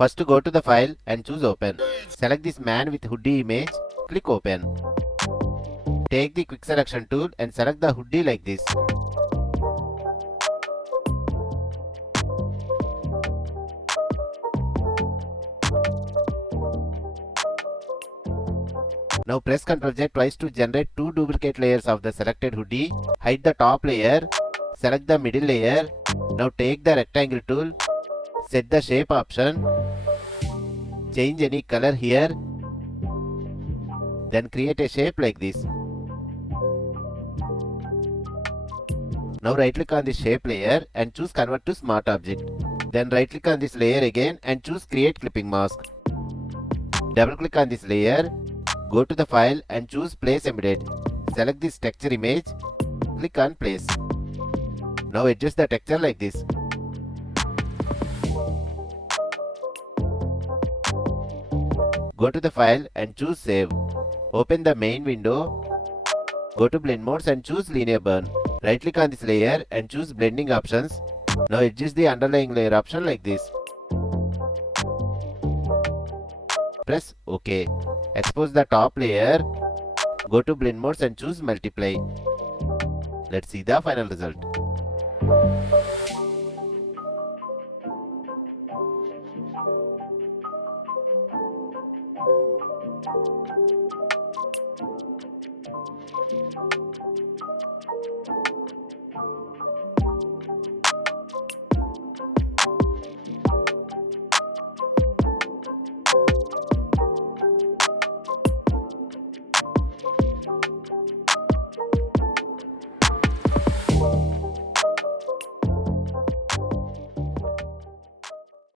First go to the file and choose open. Select this man with hoodie image. Click open. Take the quick selection tool and select the hoodie like this. Now press Ctrl Z twice to generate two duplicate layers of the selected hoodie. Hide the top layer. Select the middle layer. Now take the rectangle tool. Set the shape option. Change any color here. Then create a shape like this. Now right click on this shape layer and choose convert to smart object. Then right click on this layer again and choose create clipping mask. Double click on this layer. Go to the file and choose place embedded. Select this texture image. Click on place. Now adjust the texture like this. Go to the file and choose save. Open the main window. Go to blend modes and choose linear burn. Right click on this layer and choose blending options. Now adjust the underlying layer option like this. Press OK. Expose the top layer. Go to blend modes and choose multiply. Let's see the final result.